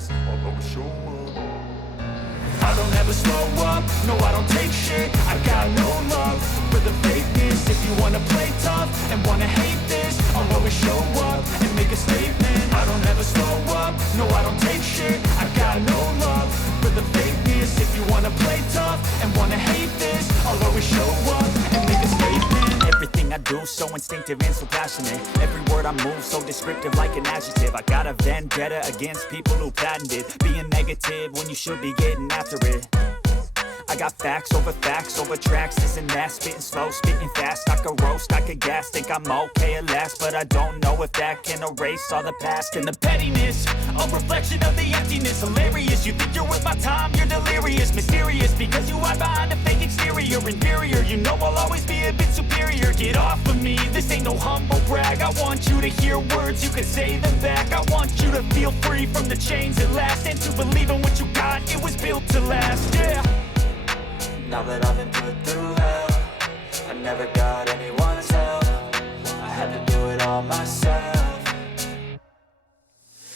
this, I'll always show up. I don't ever slow up, no I don't take shit. I got no love for the fakeness. If you wanna play tough and wanna hate this, I'll always show up and make a statement. I don't ever slow up, no I don't take shit. I got no love for the fakeness. If you wanna play tough and wanna hate this, I'll always show up and make a statement. Everything I do so instinctive and so passionate. Every word I move so descriptive like an adjective. I got a vendetta against people who patented being negative when you should be getting after it. I got facts over tracks, this and that. Spitting slow, spitting fast, I could roast, I could gas. Think I'm okay at last, but I don't know if that can erase all the past. And the pettiness, a reflection of the emptiness. Hilarious, you think you're worth my time, you're delirious. Mysterious, because you hide behind a fake exterior. Inferior, you know I'll always be a bit superior. Get off of me, this ain't no humble brag. I want you to hear words, you can say them back. I want you to feel free from the chains at last, and to believe in what you got, it was built to last, yeah. Now that I've been put through hell, I never got anyone's help. I had to do it all myself.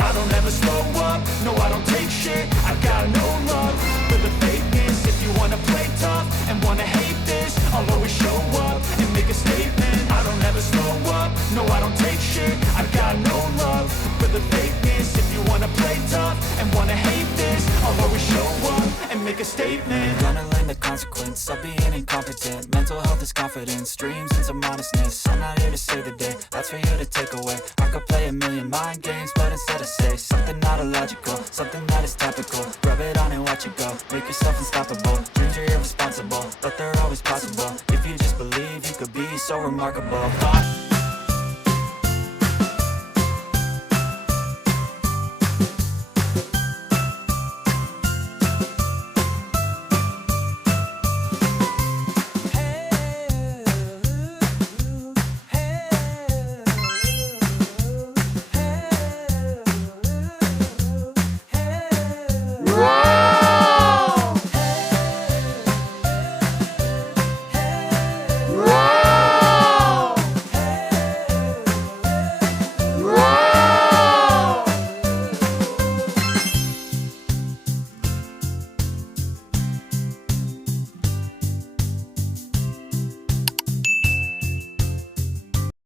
I don't ever slow up, no I don't take shit. I got no love for the fakeness. If you wanna play tough and wanna hate this, I'll always show up and make a statement. I don't ever slow up, no I don't take shit. I got no love for the fakeness. If you wanna play tough and wanna hate this, I'll always show up and make a statement. Gonna learn the consequence of being incompetent. Mental health is confidence, dreams and some modestness. I'm not here to save the day, that's for you to take away. I could play a million mind games, but instead I say something not illogical, something that is topical. Rub it on and watch it go, make yourself unstoppable. Dreams are irresponsible, but they're always possible. If you just believe, you could be so remarkable.